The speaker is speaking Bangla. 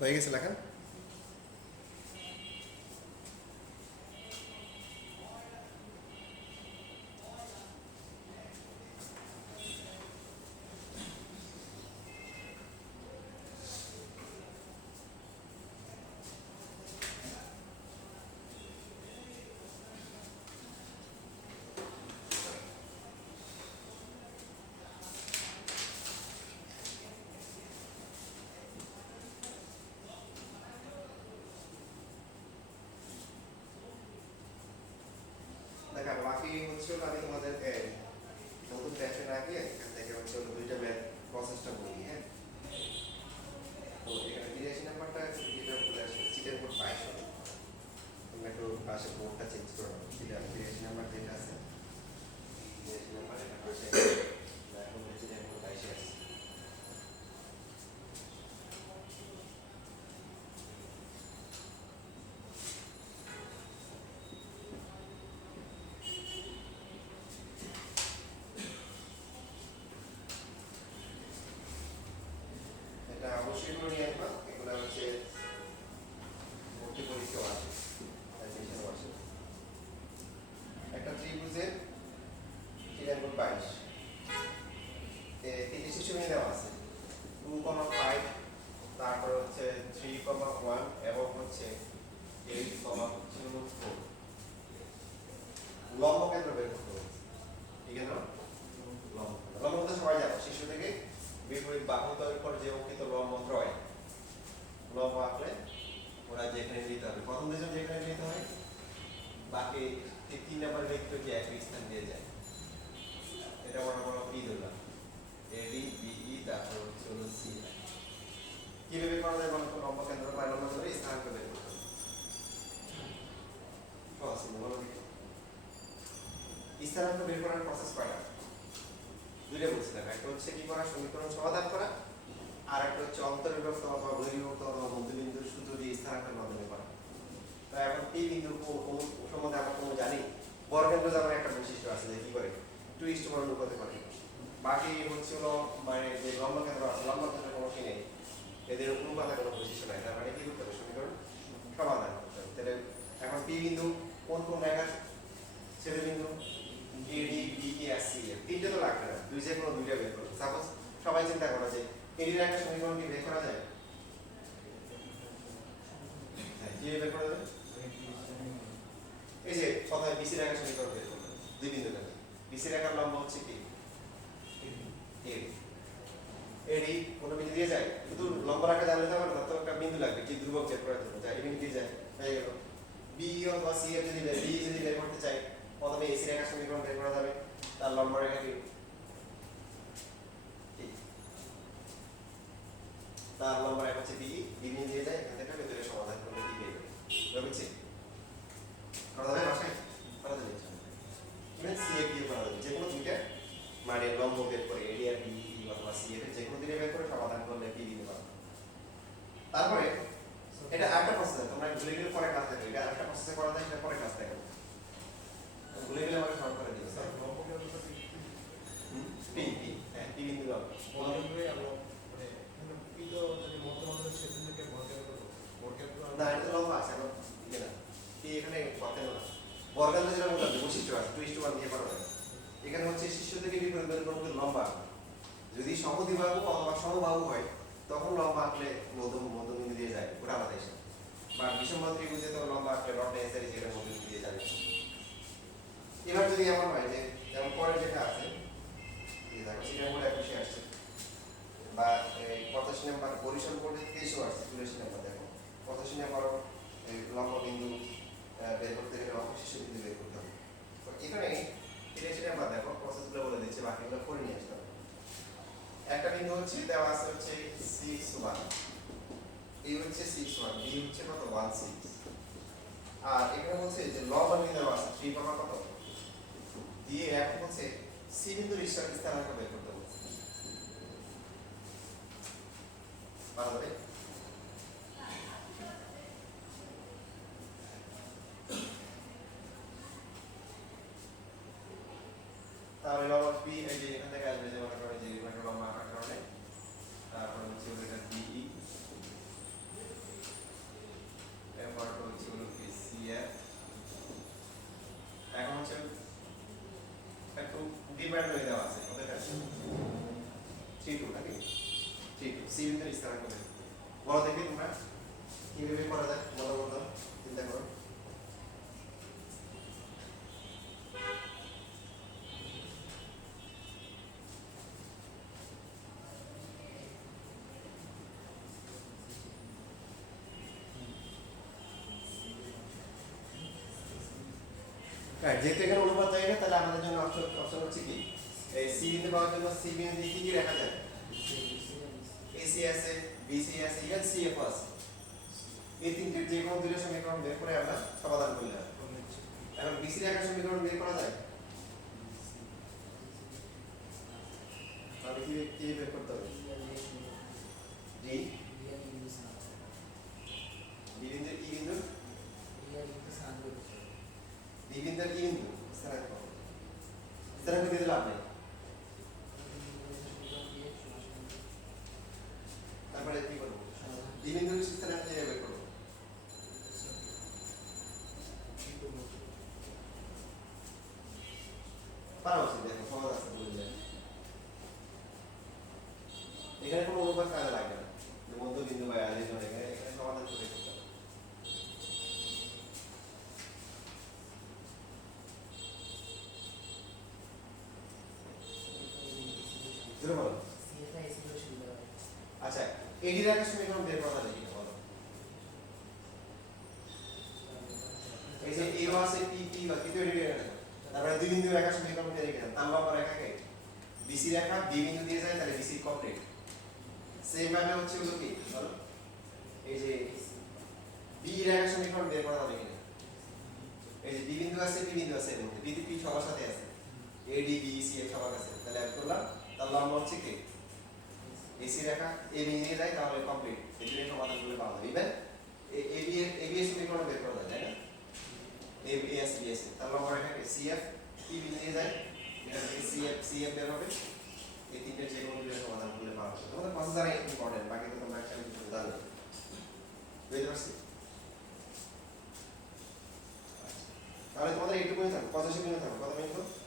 হয়ে গেছে লেখা। দেখা বাকি হচ্ছে আমি তোমাদের নতুন ট্যাক্সে রাখিয়ে এখান থেকে হচ্ছে দুইটা ম্যাথ প্রসেসটা বলি। হ্যাঁ, তো এখানে 83 নাম্বারটা যেটা বলে আসছে সিটের উপর 22 হবে। তোমরা একটু পাশে বোর্ডটা চেঞ্জ করে নাও। সেটা 83 নাম্বার যেটা আছে 83 নাম্বার এটা পাশে এখন সিটের উপর 22 আছে। এটা অবশ্যই করে নিয়ে আসবা। এগুলো হচ্ছে ভর্তি পরীক্ষাও আছে, অ্যাডমিশনও আছে। একটা ত্রিভুজের সিটের উপর 22 30 শিশুমি দেওয়া আছে 2,5, তারপর হচ্ছে 3,1 এবং হচ্ছে 8,4। লম্ব কেন্দ্র বের করতে হবে। ঠিক আছে না? লম্ব তো সবাই জানো, শিশু থেকে বিপরীত বাহু দৈর্ঘ্যের যে অঙ্কিত লম্ব ত্রয়, লম্ব আঁকলে ওরা যেখানে নিতে হবে, প্রথম দুজন যেখানে নিতে হয়, বাকি 3 নাম্বার ভেক্টর যে একই স্থান দিয়ে যায়। এটা মনে করো পি ধরলাম, এডি বিই, তারপর হচ্ছে হলো সি। কিভাবে করা যায় বলো তো? লম্ব কেন্দ্র বা লম্ব ধরে স্থানাঙ্ক বের করতে হবে। সহজ বলো দেখি। স্থানাঙ্ক বের করার প্রসেস কয়টা? দুইটা বলছিলাম, একটা হচ্ছে কি করা, সমীকরণ সমাধান করা, আর একটা হচ্ছে অন্তর্বিভক্ত অথবা বহির্বিভক্ত অথবা মধ্যবিন্দুর সূত্র দিয়ে স্থানাঙ্কের মাধ্যমে করা। তো এখন পি বিন্দুর সম্বন্ধে আমরা কোনো জানি, বর্গকেন্দ্র যেমন একটা বৈশিষ্ট্য আছে যে কি করে টুইস্ট করে লুকাতে পারে। বাকি হচ্ছে হলো মানে যে লম্ব কেন্দ্র আছে, লম্ব কেন্দ্রের কোনো কি নেই, এদের অনুপাতে কোনো বৈশিষ্ট্য নাই। তার মানে কি করতে হবে? সমীকরণ সমাধান করতে হবে। তাহলে এখন পি বিন্দু কোন কোন রেখা ছেদবিন্দু এডি বিই আর সি এর তিনটে তো লাগবে না, দুই যে কোনো দুইটা বের করো। সাপোজ সবাই চিন্তা করা যায় এডি রেখা সমীকরণ কি বের করা যায়? হ্যাঁ, কি বের করা যায়? এই যে কথায় বিসি রেখা সমীকরণ বের করবে দুই বিন্দু থেকে। বিসি রেখার লম্ব হচ্ছে কি? এডি। এডি কোন বিন্দু দিয়ে যায়, শুধু লম্ব রেখা জানলে তো হবে না, তো একটা বিন্দু লাগবে কি ধ্রুবক বের করার জন্য, যায় এই বিন্দু দিয়ে যায়, হয়ে গেল। বিই অথবা সি এর যদি বি যদি বের করতে চাই, প্রথমে এসি রেখা সমীকরণ বের করা যাবে, তার লম্ব রেখা কি? তার লম্ব রেখা হচ্ছে বিই, বিন্দু দিয়ে যায়, এখান থেকে ভেতরে সমাধান করলে কি পেয়ে যাবে? বুঝছি? করা যাবে ভাষায়? করা যাবে মানে সি এর দিয়ে করা যাবে, যে কোনো দুইটা মানে লম্ব বের করে এডি আর বিই অথবা সি এর যে কোনো দুইটা বের করে সমাধান করলে কি দিতে পারবে। তারপরে এটা আরেকটা প্রসেস, তোমরা ভুলে গেলে পরে ক্লাস দেখো, এটা আরেকটা প্রসেসে করা যায়, সেটা পরে ক্লাস দেখো। ভুলে গেলে আমাকে স্মরণ করে দিও। স্যার লম্ব কেন্দ্র পি পি, হ্যাঁ পি বিন্দু লম্ব বলবে আমরা মানে পি তো যদি মধ্যমানের সেদিন থেকে বর্গেন্দ্র না, এটা তো লম্ব আছে না, ঠিক না? পি এখানে বর্গেন্দ্র না, বর্গেন্দ্র যেটা বললাম বৈশিষ্ট্য আছে, টু ইস টু 1 দিয়ে করা যায়। এখানে হচ্ছে শিষ্য থেকে বিপরীত কোণ লম্বা, যদি সমদ্বিবাহু অথবা সমবাহু হয় তখন লম্বা আঁকলে মধ্যবিন্দু দিয়ে যায়, ওটা আলাদা হিসাব। বা বিষমবাহু ত্রিভুজে তো লম্বা আঁকলে রড নেসেসারি যেটা মধ্যবিন্দু দিয়ে যাবে। এবার যদি এমন হয় যে যেমন পরে যেটা আছে এই দেখো সেটা মূল 21 আসছে, বা 85 নাম্বার বরিশাল বোর্ডে 23 আসছে, 84 নাম্বার দেখো 85 নাম্বার লম্ব বিন্দু বের করতে গেলে লম্ব শীর্ষ বিন্দু বের করতে হবে। তো এখানে 83 নাম্বার দেখো প্রসেসগুলো বলে দিচ্ছে, বাকিগুলো করে নিয়ে আসতে হবে। একটা বিন্দু হচ্ছে দেওয়া আছে হচ্ছে 6 1, এই হচ্ছে 6 1, বি হচ্ছে কত 1 6, আর এখানে বলছে যে লম্ব বিন্দু দেওয়া আছে 3 কত দিয়ে, এখন হচ্ছে সি বিন্দুর স্থানাঙ্ক বের করতে বলছে। পারা যাবে? তাহলে লম্ব পি এই যে এখান থেকে আসবে, যে মনে করো যে লম্ব আঁকার কারণে, তারপর হচ্ছে ওটা বিই প্যাটার্নে দেওয়া আছে কত প্যাটার্ন 3 2 নাকি 3 2 সি বিন্দুর স্থানাঙ্ক বের করতে বলো দেখি তোমরা কিভাবে করা যায় বলো বলো চিন্তা করো হ্যাঁ যেহেতু এখানে অনুপাত জায়গা তাহলে আমাদের জন্য অপশন হচ্ছে কি এই সি বিন্দু পাওয়ার জন্য সি বিন্দু দিয়ে কি কি লেখা যায় এসি আছে বিসি আছে ইভেন সিএফ আছে এই তিনটির যে কোনো দুইটা সমীকরণ বের করে আমরা সমাধান করলাম এখন বিসি রেখার সমীকরণ বের করা যায় তাহলে কি বের করতে হবে ডি বি বিন্দুর কি বিন্দু বি বিন্দুর কি বিন্দু স্থানাঙ্ক স্থানাঙ্ক দিয়ে লাভ নেই তারপরে কি করব বি বিন্দুর স্থানাঙ্ক দিয়ে বের করব পারা উচিত দেখো সহজ আছে বলে যায় এখানে কোনো অনুপাত কাজে লাগে না মধ্যবিন্দু বা আদি জন্য এখানে সমাধান করে করতে হবে জোরে বলো আচ্ছা এডি রেখার সমীকরণ বের করা যায় কিনা বলো এই যে এ আছে পি পি বা কিন্তু এডি রেখা তারপরে দুই বিন্দু রেখার সমীকরণ বের করে তাম লম্ব রেখাকে বিসি রেখা বি বিন্দু দিয়ে যায় তাহলে বিসি কমপ্লিট সেম ভাবে হচ্ছে হলো কি বলো এই যে বি রেখার সমীকরণ বের করা যাবে কিনা এই যে বি বিন্দু আছে পি বিন্দু আছে এর মধ্যে বি পি সবার সাথে আছে এডি বি সি এফ সবার কাছে তাহলে আমি করলাম তার লম্ব হচ্ছে কি এসি রেখা এ বি নিয়ে যায় তাহলে কমপ্লিট এর সমাধান করে পাওয়া যাবে ইভেন এ বি এর সমীকরণ বের করা যায় তাই না A B S B S তার লম্ব রেখাকে সি এফ পি বি নিয়ে যায় এটা থেকে সি এফ বের হবে এই তিনটে যে কোনো দুইটা সমাধান করলে পাওয়া যাবে তোমাদের পাঁচ জায়গায় ইম্পর্টেন্ট বাকি তো তোমরা একটা কিছু জানো বুঝতে পারছি তাহলে তোমাদের এইটুকুই থাকবে 85 মিনিট থাকবে কত মিনিট